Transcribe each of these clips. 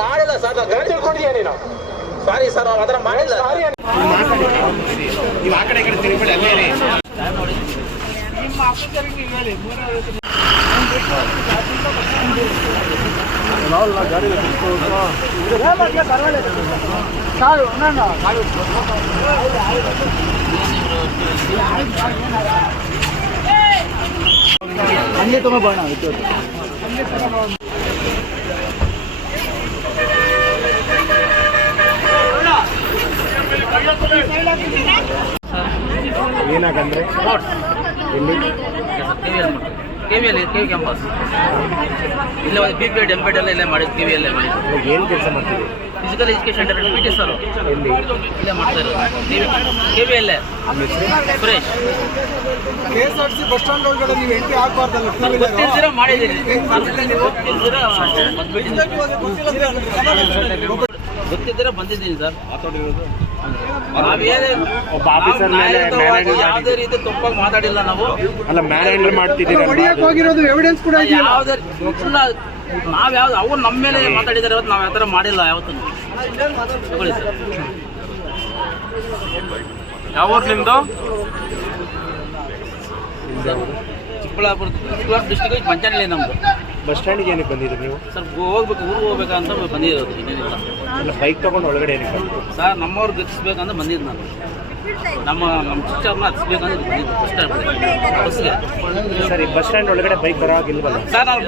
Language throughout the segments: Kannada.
ಮಾಡಿಲ್ಲ ಸರ್, ಗಾಡಿ ತಿಳ್ಕೊಂಡಿದ್ಯಾ ನೀನು? ಸಾರಿ ಸರ್, ನಾವು ಅದರ ಮಾಡಿಲ್ಲ. ನೀವು ಆ ಕಡೆ ಈ ಕಡೆ ತಿರುಗಿಬಿಡಿ, ಅಲ್ಲೇ ನಿಮ್ಮ ಆಫೀಸರಿಗೆ ಹೇಳಿ. ಹಂಗೆ ತಗೋಬೋಣ. ಏನಾಗಂದ್ರೆ ಎಲ್ಲಿ ಕೆ ಕ್ಯಾಂಪಸ್ ಇಲ್ಲೇ BPEd MPEd ಇಲ್ಲೇ ಮಾಡಿದ್ದು, KVL ಮಾಡಿದ್ದು. ಏನು ಕೆಲಸ ಮಾಡ್ತೀವಿ? Physical education director PT sir. ಎಲ್ಲಿ? ಇಲ್ಲೇ ಮಾಡ್ತಾ ಇರೋದು KVL Suresh. KSRTC bus stand ಒಳಗಡೆ ನೀವು ಎಂಟ್ರಿ ಆಗಬಾರ್ದಲ್ಲ. ಗೊತ್ತಿದ್ದೀರಾ ಮಾಡಿದ್ದೀರಿ, ಗೊತ್ತಿದ್ದೀರಾ ಬಂದಿದ್ದೀನಿ ಸರ್. ಯಾವುದೇ ರೀತಿ ತಪ್ಪಾಗಿ ಮಾತಾಡಿಲ್ಲ ನಾವು. ಅಲ್ಲ, ಮ್ಯಾನೇಜ್ ಮಾಡ್ತಿದ್ದೀರಾ? ಹೋಗಿರೋದು ಎವಿಡೆನ್ಸ್ ಕೂಡ ಯಾವುದೇ ನಾವ್ ಯಾವ್ದು ಅವ್ರು ನಮ್ಮ ಮೇಲೆ ಮಾತಾಡಿದಾರೆ, ಇವತ್ತು ನಾವು ಯಾವ ಥರ ಮಾಡಿಲ್ಲ ಯಾವತ್ತೂ. ತಗೊಳ್ಳಿ ಸರ್. ಯಾವ ನಿಮ್ದು? ಚಿಕ್ಕಬಳ್ಳಾಪುರ ಡಿಸ್ಟ್ರಿಕ್ಟ್ ಪಂಚಾಯತ್ ನಮ್ದು. ಬಸ್ ಸ್ಟ್ಯಾಂಡಿಗೆ ಏನಕ್ಕೆ ಬಂದಿದ್ರು ನೀವು? ಸರ್ ಹೋಗ್ಬೇಕು, ಊರಿಗೆ ಹೋಗ್ಬೇಕಂತ ಬಂದಿರೋದು, ಇನ್ನೇನಿಲ್ಲ. ಬೈಕ್ ತಗೊಂಡು ಒಳಗಡೆ ಏನಕ್ಕೆ ಬಂತು? ಸರ್ ನಮ್ಮವ್ರು ಗತಿಸ್ಬೇಕಂತ ಬಂದಿದ್ದು ನಾನು. ನಮ್ಮ ಟೀಚರ್ನ ಹತ್ಸ್ಬೇಕಂತ ಬಂದಿದ್ದು ಬಸ್ಗೆ. ಸರಿ, ಬಸ್ ಸ್ಟ್ಯಾಂಡ್ ಒಳಗಡೆ ಬೈಕ್ ಬರೋವಾಗಿಲ್ವಲ್ಲ ಸರ್? ನಾನು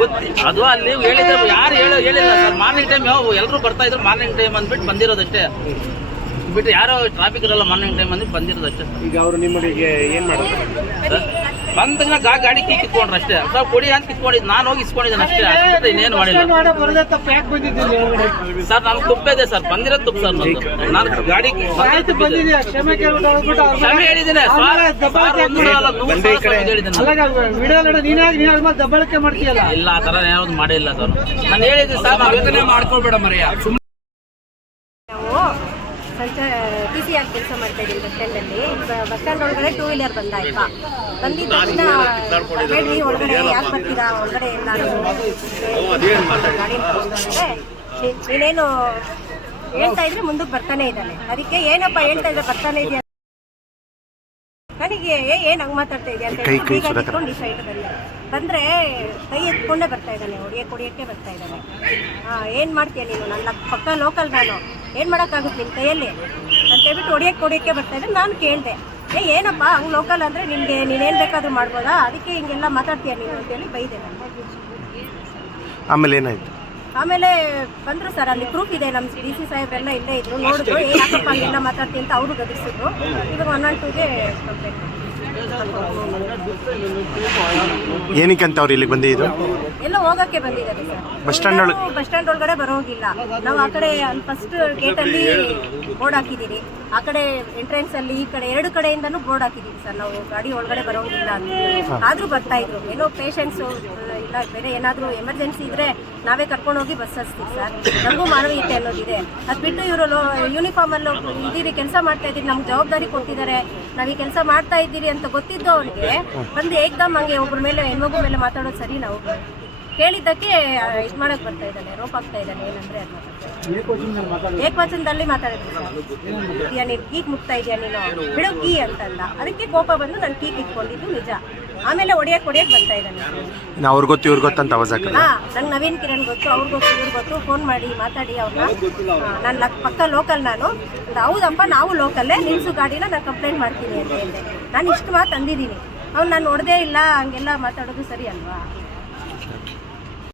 ಅದು ಅಲ್ಲಿ ಹೇಳಿದ್ರೆ ಯಾರು ಹೇಳಿಲ್ಲ ಸರ್. ಮಾರ್ನಿಂಗ್ ಟೈಮ್ ಎಲ್ಲರೂ ಬರ್ತಾ ಇದ್ರು, ಮಾರ್ನಿಂಗ್ ಟೈಮ್ ಅಂದ್ಬಿಟ್ಟು ಬಂದಿರೋದಷ್ಟೇ. ಬಿಟ್ಟು ಯಾರೋ ಟ್ರಾಫಿಕ್ ಇರಲ್ಲ, ಮಾರ್ನಿಂಗ್ ಟೈಮ್ ಅಂದ್ಬಿಟ್ಟು ಬಂದಿರೋದಷ್ಟೇ. ಈಗ ಅವರು ನಿಮಗೆ ಏನು ಮಾಡ್ತಾರೆ ಸರ್? ಬಂದ ತಕ್ಷಣ ಗಾಡಿ ಕಿತ್ಕೊಂಡ್ರು ಅಷ್ಟೇ. ಸರ್ ಕೊಡಿ ಅಂತ ಕಿತ್ಕೊಂಡಿದ್ದು, ನಾನು ಹೋಗಿ ಇಸ್ಕೊಂಡಿದ್ದೇನೆ ಅಷ್ಟೇ. ಅಷ್ಟೇ, ಇನ್ನೇನು ಮಾಡಿಲ್ಲ ಸರ್. ನಾನು ತುಪ್ಪಿದೆ ಸರ್, ಬಂದಿರೋದು ತುಪ್ಪ ಸರ್. ನಾನು ಗಾಡಿ ಕ್ಷಮೆ ಹೇಳಿದ್ದೇನೆ. ಇಲ್ಲ, ಆ ಥರ ಏನಾದ್ರು ಮಾಡಿಲ್ಲ ಸರ್. ನಾನು ಹೇಳಿದ್ದೀನಿ ಸರ್, ನಾವು ಯೋಚನೆ ಮಾಡ್ಕೊಳ್ಬೇಡ ಮರೆಯ. TCR ಕೆಲಸ ಮಾಡ್ತಾ ಇದ್ದೀನಿ ಬಸ್ ಸ್ಟ್ಯಾಂಡಲ್ಲಿ. ಬಸ್ ಸ್ಟ್ಯಾಂಡ್ ಒಳಗಡೆ 2 ವೀಲರ್ ಬಂದಾಯ್ತಾ, ಬಂದಿದ್ದ ತಕ್ಷಣ ಬೇಡ್ರಿ ಒಳಗಡೆ ಯಾಕೆ ಬರ್ತೀರಾ, ಒಳಗಡೆ ಎಲ್ಲರೂ ಗಾಡಿ ನೀನೇನು ಹೇಳ್ತಾ ಇದ್ರೆ ಮುಂದಕ್ಕೆ ಬರ್ತಾನೆ ಇದ್ದಾನೆ. ಅದಕ್ಕೆ ಏನಪ್ಪ ಹೇಳ್ತಾ ಇದ್ರೆ ಬರ್ತಾನೆ ಇದೆಯಾ, ನನಗೆ ಏನು ಹಂಗೆ ಮಾತಾಡ್ತಾ ಇದೆಯಾ ಅಂತ ಇಟ್ಕೊಂಡು ಈ ಸೈಡ್ ಬಂದರೆ ಕೈ ಎತ್ಕೊಂಡೇ ಬರ್ತಾ ಇದ್ದಾನೆ, ಹೊಡಿಯೋಕ್ಕೆ ಬರ್ತಾ ಇದ್ದಾನೆ. ಏನು ಮಾಡ್ತೀಯ ನೀನು, ನನ್ನ ಪಕ್ಕ ಲೋಕಲ್, ನಾನು ಏನು ಮಾಡೋಕ್ಕಾಗುತ್ತೆ ನಿನ್ನ ಕೈಯಲ್ಲಿ ಅಂತೇಳ್ಬಿಟ್ಟು ಹೊಡಿಯೋಕ್ಕೆ ಬರ್ತಾ ಇದ್ದಾನೆ. ನಾನು ಕೇಳಿದೆ, ಏನಪ್ಪ ಹಂಗೆ ಲೋಕಲ್ ಅಂದರೆ ನಿಮಗೆ ನೀನೇನು ಬೇಕಾದರೂ ಮಾಡ್ಬೋದಾ, ಅದಕ್ಕೆ ಹಿಂಗೆಲ್ಲ ಮಾತಾಡ್ತೀಯ ನೀನು ಅಂತೇಳಿ ಬೈದೆ ನಾನು. ಆಮೇಲೆ ಏನಾಯ್ತು? ಆಮೇಲೆ ಬಂದರು ಸರ್, ಅಲ್ಲಿ ಪ್ರೂಫ್ ಇದೆ, ನಮ್ಮ DC ಸಾಹೇಬ್ರೆಲ್ಲ ಇಲ್ಲೇ ಇದ್ರು, ನೋಡಿದ್ರು. ಯಾಕಪ್ಪ ಹಂಗೆಲ್ಲ ಮಾತಾಡ್ತೀನಿ ಅಂತ ಅವರು ಗದರಿಸಿದ್ರು. ಇವಾಗ 112ಗೆ ಕಂಪ್ಲೇಂಟ್. ಏನಕ್ಕೆ ಅಂತ ಅವ್ರು ಇಲ್ಲಿಗೆ ಬಂದಿದ್ದು? ಎಲ್ಲ ಹೋಗಕ್ಕೆ ಬಂದಿದ್ದಾರೆ ಸರ್. ಬಸ್ ಸ್ಟ್ಯಾಂಡ್ ಒಳಗಡೆ ಬರೋಗಿಲ್ಲ. ನಾವು ಆ ಕಡೆ ಫಸ್ಟ್ ಗೇಟಲ್ಲಿ ಬೋರ್ಡ್ ಹಾಕಿದ್ದೀರಿ, ಆ ಕಡೆ ಎಂಟ್ರೆನ್ಸ್ ಅಲ್ಲಿ ಈ ಕಡೆ 2 ಕಡೆಯಿಂದನೂ ಬೋರ್ಡ್ ಹಾಕಿದ್ದೀವಿ ಸರ್. ನಾವು ಗಾಡಿ ಒಳಗಡೆ ಬರೋಂಗಿಲ್ಲ ಅಂತ. ಆದರೂ ಬರ್ತಾ ಇದ್ರು. ಏನೋ ಪೇಷಂಟ್ಸು ಇಲ್ಲ, ಬೇರೆ ಏನಾದರೂ ಎಮರ್ಜೆನ್ಸಿ ಇದ್ರೆ ನಾವೇ ಕರ್ಕೊಂಡೋಗಿ ಬಸ್ ಹಚ್ತೀವಿ ಸರ್. ನಮಗೂ ಮಾನವೀಯತೆ ಅನ್ನೋದಿದೆ. ಅದು ಬಿಟ್ಟು ಇವರು ಯೂನಿಫಾರ್ಮಲ್ಲಿ ಇದ್ದೀರಿ, ಕೆಲಸ ಮಾಡ್ತಾ ಇದ್ದೀರಿ, ನಮ್ಗೆ ಜವಾಬ್ದಾರಿ ಕೊಟ್ಟಿದ್ದಾರೆ, ನಾವು ಈ ಕೆಲಸ ಮಾಡ್ತಾ ಇದ್ದೀರಿ ಅಂತ ಗೊತ್ತಿದ್ದು ಅವ್ರಿಗೆ ಬಂದು ಏಕ್ದಮ್ ಹಂಗೆ ಒಬ್ಬರ ಮೇಲೆ, ಹೆಣ್ಮಗು ಮೇಲೆ ಮಾತಾಡೋದು ಸರಿ? ನಾವು ಕೇಳಿದ್ದಕ್ಕೆ ಇದು ಮಾಡೋಕ್ಕೆ ಬರ್ತಾ ಇದ್ದಾನೆ, ರೋಪ್ ಆಗ್ತಾ ಇದ್ದಾನೆ. ಏನಂದರೆ ಅದು ಏಕವಚನದಲ್ಲಿ ಮಾತಾಡಿದ್ರು ಸರ್. ನೀನು ಕೀಕ್ ಮುಗ್ತಾ ಇದೆಯಾ, ನೀನು ಬಿಡು ಕೀ ಅಂತಂದ. ಅದಕ್ಕೆ ಕೋಪ ಬಂದು ನಾನು ಕೀಕ್ ಇಟ್ಕೊಂಡಿದ್ದು ನಿಜ. ಆಮೇಲೆ ಹೊಡಿಯಕ್ಕೆ ಬರ್ತಾ ಇದ್ದಾನೆ. ಅವ್ರಿಗೆ ಗೊತ್ತು ಇವ್ರಿಗೆ ಗೊತ್ತಂತ ಅವಾಜ್ ಹಾಕಿದ್ರು. ನಂಗೆ ನವೀನ್ ಕಿರಣ್ ಗೊತ್ತು, ಅವ್ರಿಗೆ ಗೊತ್ತು, ಇವ್ರಿಗೆ ಗೊತ್ತು. ಫೋನ್ ಮಾಡಿ ಮಾತಾಡಿ ಅವ್ರನ್ನ, ನನ್ನ ಪಕ್ಕ ಲೋಕಲ್ ನಾನು. ಹೌದಪ್ಪ, ನಾವು ಲೋಕಲ್ಲೇ, ನಿಲ್ಸು ಗಾಡಿನ, ನಾನು ಕಂಪ್ಲೇಂಟ್ ಮಾಡ್ತೀನಿ ಅಂತ ಹೇಳಿದೆ. ನಾನು ಇಷ್ಟು ಮಾತು ಅಂದಿದ್ದೀನಿ. ಅವ್ನು ನಾನು ನೋಡದೇ ಇಲ್ಲ, ಹಂಗೆಲ್ಲ ಮಾತಾಡೋದು ಸರಿ ಅಲ್ವಾ?